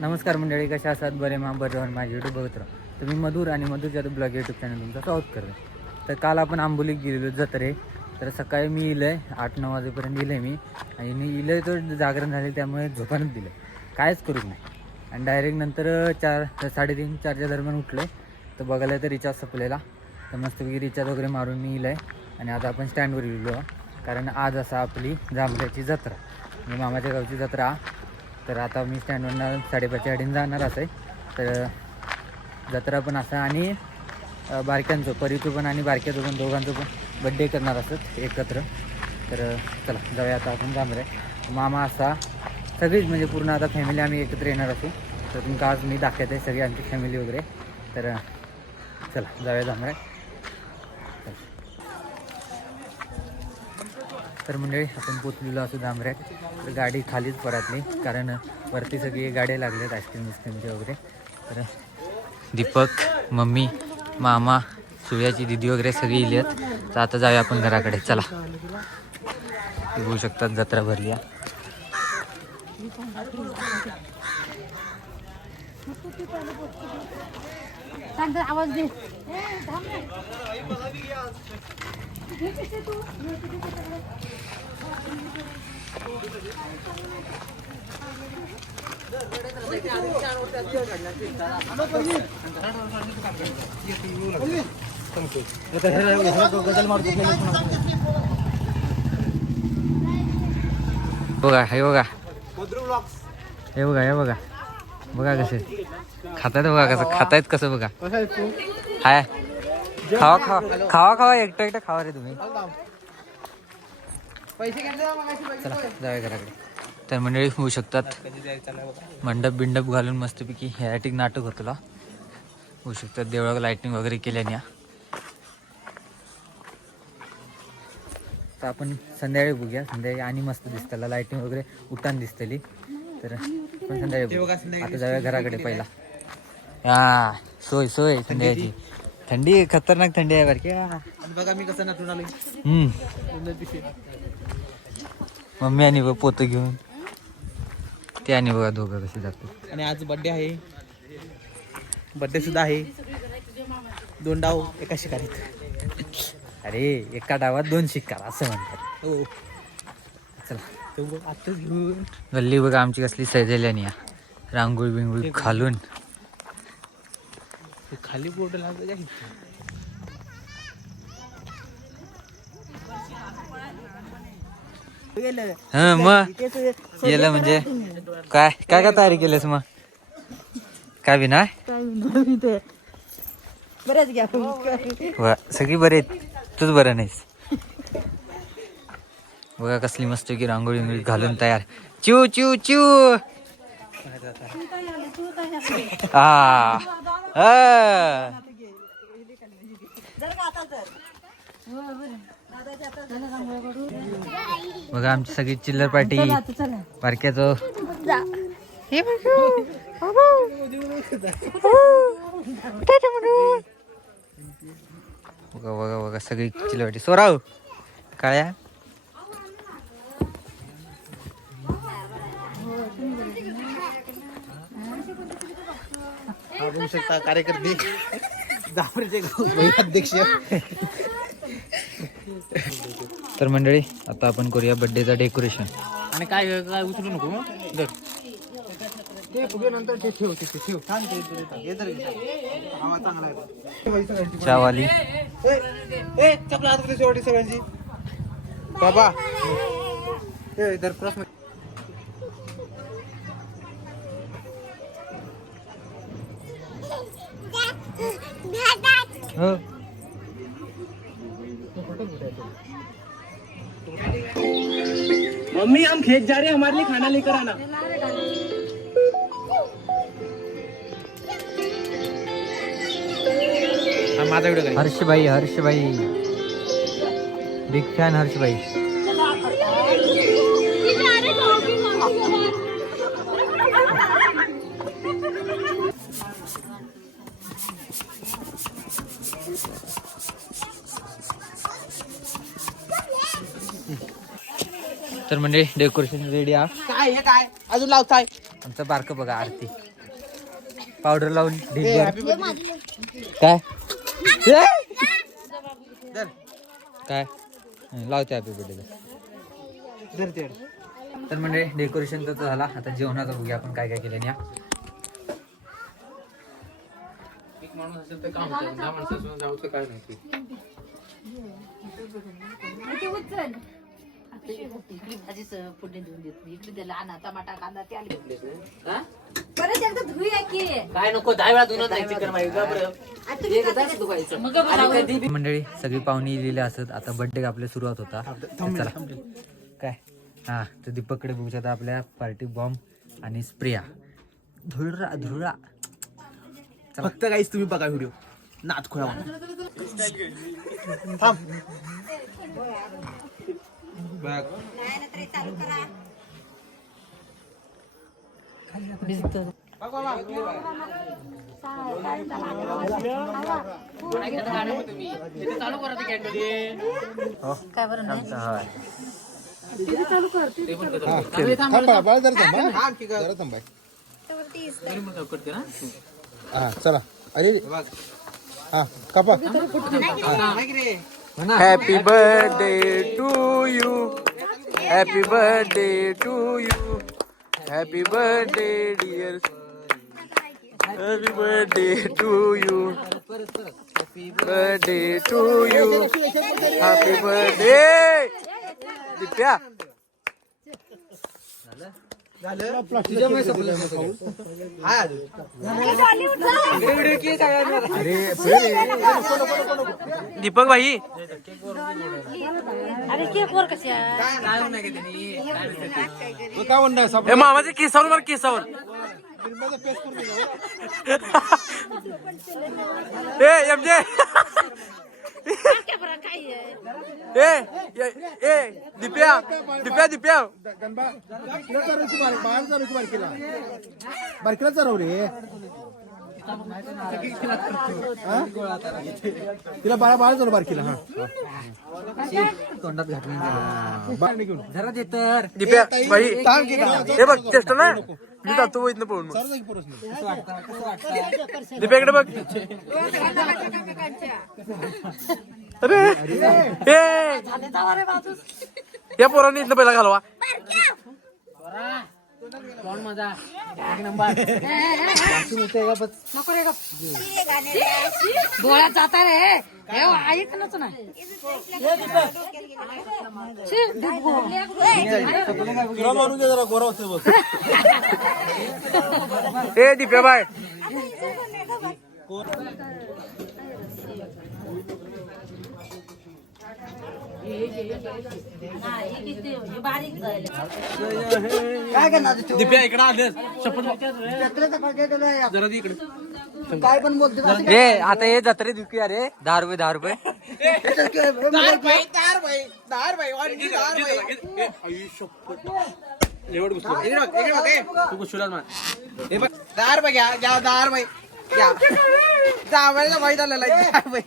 नमस्कार मंडळी, कशा असात? बरे बरं माझे यूट्यूब बघत राहा तुम्ही. मधुर आणि मधुर जादू ब्लॉग यूट्यूब चॅनल तुमचं स्वागत करतो. तर काल आपण आंबोलीत गेलेलो जत्रे. तर सकाळी मी इलं आहे 8-9 वाजेपर्यंत इलं आहे मी. आणि मी इलं तर जागरण झाले, त्यामुळे झोपानच दिलं, कायच करू नाही. आणि डायरेक्ट नंतर 3:30-4च्या दरम्यान उठलं आहे. तर बघायला तर रिचार्ज संपलेला. तर मस्तपैकी रिचार्ज वगैरे मारून मी इलं आहे. आणि आता आपण स्टँडवर गेलो, कारण आज असा आपली जांभल्याची जत्रा, म्हणजे मामाच्या गावची जत्रा. तर आता मी स्टँडवरनं 5:30च्या गाडीने जाणार आहे. तर जत्रा पण असा आणि बारक्यांचं परीचं पण आणि बारक्याचं पण दोघांचं पण बड्डे करणार असत एकत्र. तर चला जाऊया आता आपण जाणार आहे. मामा असा सगळीच म्हणजे पूर्ण आता फॅमिली आम्ही एकत्र येणार असू. तर तुमका आज मी दाखवत आहे सगळी आमची फॅमिली वगैरे. तर चला जाऊया जाणार आहे. तर मंडळी आपण पोचलेलो असू जांभऱ्यात. तर गाडी खालीच परतली, कारण वरती सगळी गाड्या लागल्यात आईस्क्रीमचे वगैरे. तर दीपक, मम्मी, मामा, सूर्याची दिदी वगैरे सगळी इली आहेत. तर आता जाऊया आपण घराकडे. चला, बघू शकतात जत्रा भरली आहे. आवाज दे. बघा हे बघा, हे बघा, हे बघा, बघा कसे खातायत, बघा कसं खातायत, कसं बघा. हाय, खावा खावा खावा खावा, एकटं एकटं खावा रे तुम्ही. चला जाऊया घराकडे. तर मंडळी होऊ शकतात मंडप बिंडप घालून मस्तपैकी ह्यासाठी नाटक होतं होऊ शकतात. देवळाला लाईटिंग वगैरे केल्याने. तर आपण संध्याकाळी बघूया, संध्याकाळी आणि मस्त दिसताला लाईटिंग वगैरे उठान दिसतली. तर आपण संध्याकाळी बघूया. आता जाऊया घराकडे पहिला. हा सोय सोय संध्याकाळची. थंडी खतरनाक थंडी आहे बरं. बघा मी कसं नाटून आलोय. मम्मी आणि बघ पोतं घेऊन, ते आणि बघा दोघं कसे जातात. आणि आज बर्थडे आहे, बर्थडे सुद्धा आहे. 2 डाव एका शिकारीत. अरे एका डावात 2 शिक्का असं म्हणतात. हो चला आताच घेऊन गल्ली बघा आमची कसली सजल्यानी, रांगोळी बिंगोळी घालून. खाली बोर्ड लागलं. हा मग गेलं म्हणजे काय काय काय तयारी केलीस मग? काय बी नाही बरेच घ्या. सगळी बरे आहेत, तूच बरं नाहीस. बघा कसली मस्त की रांगोळी बिंगोळी घालून तयार. चिव चिव चिव. हा बघा आमची सगळी चिल्लर पार्टी बारक्याचं. बघा बघा बघा सगळी चिल्लर पार्टी. सोराव काळ्या बघू शकता कार्यकर्ते, जाफरचे अध्यक्ष. तर मंडळी आता आपण करूया बर्थडेचा डेकोरेशन. आणि काय काय उचलू नको धर. ते फुगे नंतर ते ठेव, ते ठेव छान. हवा चांगला आहे. चहावाली ए चपला हात मध्ये शेवटी सगळ्यांची. बाबा ए इधर क्रॉस मध्ये. हो मम्मी हम खेत जा रहे हैं, हमारे लिए खाना लेकर आना. माझा व्हिडिओ काय? Harshbhai, Harshbhai big fan Harshbhai. तर म्हणजे डेकोरेशन रेडी आहे. काय हे काय अजून लावताय? आमचं बारकं बघा आरती. पावडर लावून ढीगभर. हॅपी बर्थडे काय धर काय लावते हॅपी बर्थडे. धर ते तर म्हणजे डेकोरेशन तर झाला. आता जेवणाचा बघूया आपण काय काय केलं या. एक माणूस असेल तर काम होतं, 10 माणसासून जाऊचं काय नाही. परत एकदा धुया की. काय नको 10 वेळा धुणं नाही चिकन माहिती का बरं. मंडळी सगळी पाहुणी लिहिली असत. आता बर्थडे आपल्या सुरुवात होता. चला काय हा तर दीपककडे बघू शकता आपल्या पार्टी बॉम्ब आणि स्प्रिया धुळा धुळा. फक्त काहीच तुम्ही बघा व्हिडिओ नाच खोळा थांब बघ काय बरं नाही. चला अरे हा कापा. Happy birthday to you happy birthday to you happy birthday dear happy birthday to you birthday to you happy birthday Dipya Deepak भाई अरे केक वर कशा काय म्हणणार ए मामाचे केसावर मार केसावर ए एमजे ए ए दिप्या दिप्या दिप्या बारकीला चरव रे तिला बाळा बाळा चरव बारकीला. हा तोंडात घातली घेऊन जरा दे तर. दिप्या भाई हे बघ चेष्ट ना मी जातो इथनं पळून मग दिप्याकडे बघ अरे ए या पोरांनी इथनं पहिला घालवा डोळ्यात जाता रे ऐकलंच नाही. जरा गोरा होते बघ. ए दिप्या बाय काय करणार दिप्या इकडे आले शपथ जरा दे इकडे काय पण बोलते. ए आता हे जत्रेत विकूया रे 10 रुपये 10 रुपये. दार बाई घ्या घ्या दार बाई घ्या जावायला माहित आलेला दार बाई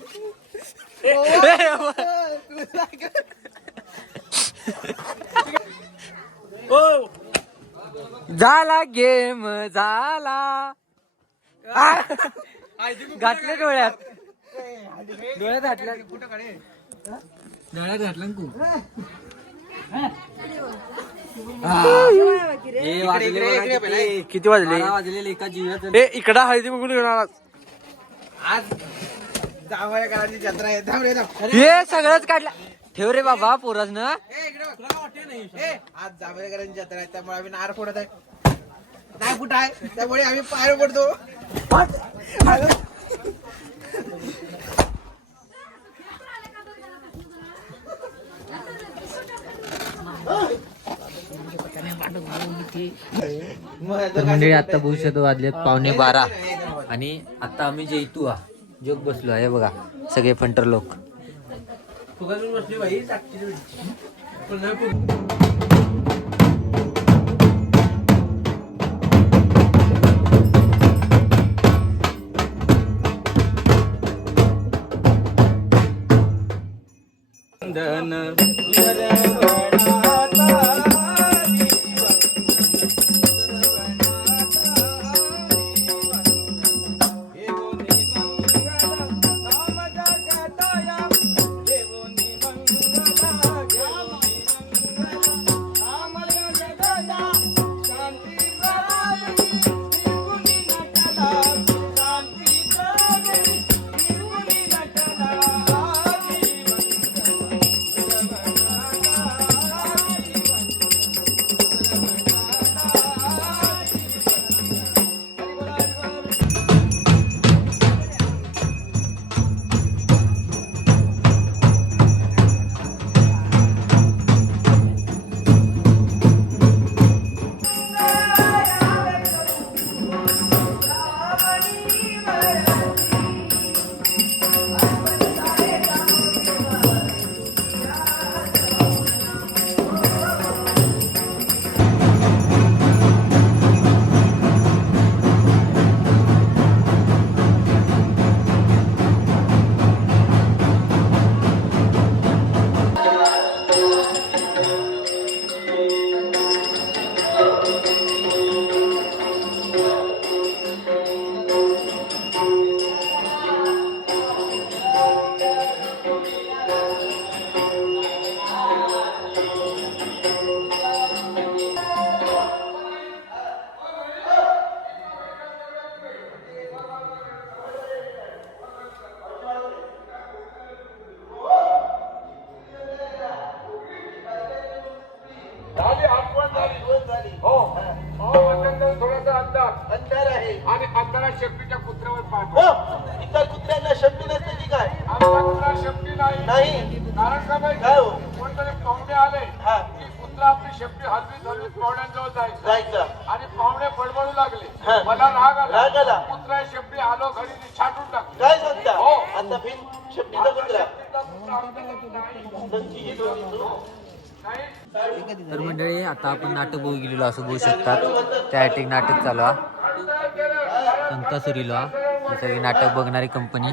झाला गेम झाला. घातले डोळ्यात डोळ्यात घातल्या डोळ्यात घातलं तू. किती वाजले वाजलेले एका जीवाचं. ए इकडं हळदी बघून घेणार आज जावया करायची जत्रा आहे. थांब रे थांब. हे सगळंच काढलं. ठेव रे बाबा पोरास ना. आज जावया करायची जत्रा आहे त्यामुळे आम्ही नार फोडत आहे. नाही कुठं आहे त्यामुळे आम्ही पाय पडतो. मंडळी आता बघू शकतो वाजलेत 11:15 आणि आता आम्ही जेतू जोग बसलो आहे बघा सगळे फंटर लोक. बसली बाई आणि अंधारा शेपटीच्या कुत्र्यावर पाय इतर कुत्र्यांना शक्ती नसते की काय आमचा कुत्रा शेपटी नाही नाही कारण का माहिती काय हो कोणतरी पाहुणे आले हा की कुत्रा आपली शेपटी हलवीत पाहुण्यांजवळ जायचं जायचं आणि पाहुणे बडबडू लागले हा. मला राग राग आला. आला कुत्रा शेपटी आलो घरी ती छाटून टाकली काय सांगता हो. आता फिर शक्तीचा कुत्रा शेपटीचा कुत्रा आपल्याला त्यांची ही दोन्ही सुरू. तर मंडळी आता आपण नाटक बघू गेलेलो असं बघू शकतात त्या एक नाटक चालू आहे कंकासुरीलो हे सगळी नाटक बघणारी कंपनी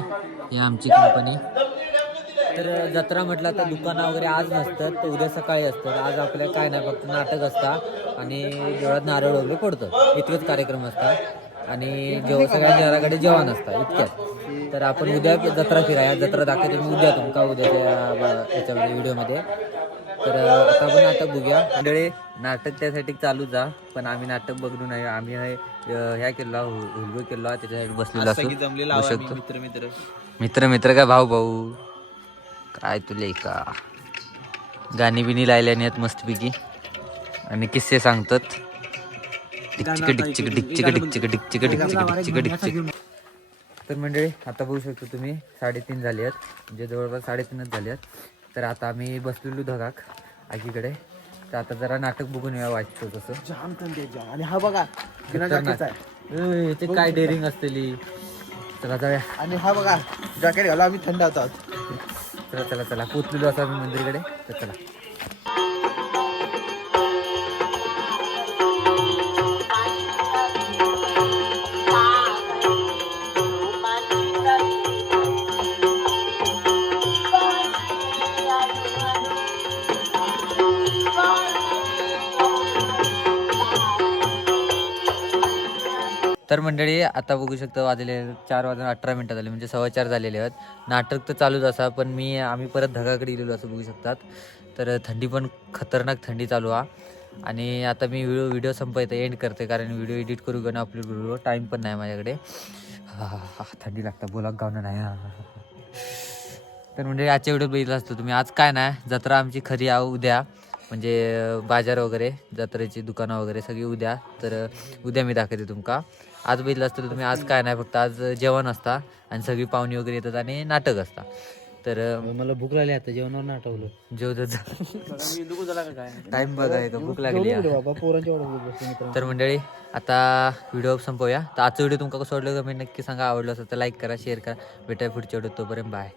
ही आमची कंपनी. तर जत्रा म्हटलं तर दुकानं वगैरे आज नसतात तर उद्या सकाळी असतात. आज आपल्या काय नाही फक्त नाटक असतात आणि देवळात नारळ वगैरे पडतं इतकेच कार्यक्रम असतात आणि सगळ्या घराकडे जेवण असतं इतकंच. तर आपण उद्या जत्रा फिराया जत्रा दाखवतो मी उद्या तुमका उद्याच्या याच्यामध्ये व्हिडिओमध्ये. तर आता आपण नाटक बघूया मंडळी. नाटक त्यासाठी चालू जा पण आम्ही नाटक बघलो नाही. आम्ही ह्या केला हुलगो केला त्याच्यासाठी बसलेलो असतो मित्र मित्र काय भाऊ भाऊ काय तुले का गाणी बिनी लायल्याने आहेत मस्तपैकी आणि किस्से सांगतात डिकचिक डिकचिक डिकचिक डिकचिक डिकचिक डिकचिक डिकचिक डिकचिक. तर मंडळी आता बघू शकतो तुम्ही 3:30 झाले आहेत म्हणजे जवळपास 3:30च झाले आहेत. तर आता आम्ही बसलेलो धगाक आगीकडे. तर आता जरा नाटक बघून या वाचतो तसं. आणि हा बघा ते काय डेअरिंग असतेली. चला जाऊया. आणि हा बघा जॅकेट घाला आम्ही थंड होतात. चला चला चला पोचलेलो असं आम्ही मंदिरकडे. तर चला तर मंडळी आता बघू शकतो वाजले 4:18 झाले म्हणजे 4:15 झालेले आहेत. नाटक तर चालूच असा पण आम्ही परत धगाकडे गेलेलो असं बघू शकतात. तर थंडी पण खतरनाक थंडी चालू आहे आणि आता मी व्हिडिओ संपवते एंड करते कारण व्हिडिओ एडिट करू का अपलोड करू टाईम पण नाही माझ्याकडे. थंडी लागतं बोला गावनं नाही. तर म्हणजे आजच्या व्हिडिओ बघितला असतो तुम्ही. आज काय नाही जत्रा आमची खरी आहे उद्या म्हणजे बाजार वगैरे जत्रेची दुकानं वगैरे सगळी उद्या. तर उद्या मी दाखवते तुमका. आज बघितलं असतं तुम्ही आज काय नाही फक्त आज जेवण असता आणि सगळी पाहुणी वगैरे येतात आणि नाटक असता. तर मला भूक लागली आता जेवणावर नाटवलं जेवत टाइम बघाय का भूक लागली. तर मंडळी आता व्हिडिओ संपवूया. तर आजचा व्हिडिओ तुमका कसं वाटलं कमेंट नक्की सांगा. आवडलं असेल तर लाईक करा शेअर करा. भेटाय पुढच्या व्हिडिओ तोपर्यंत बाय.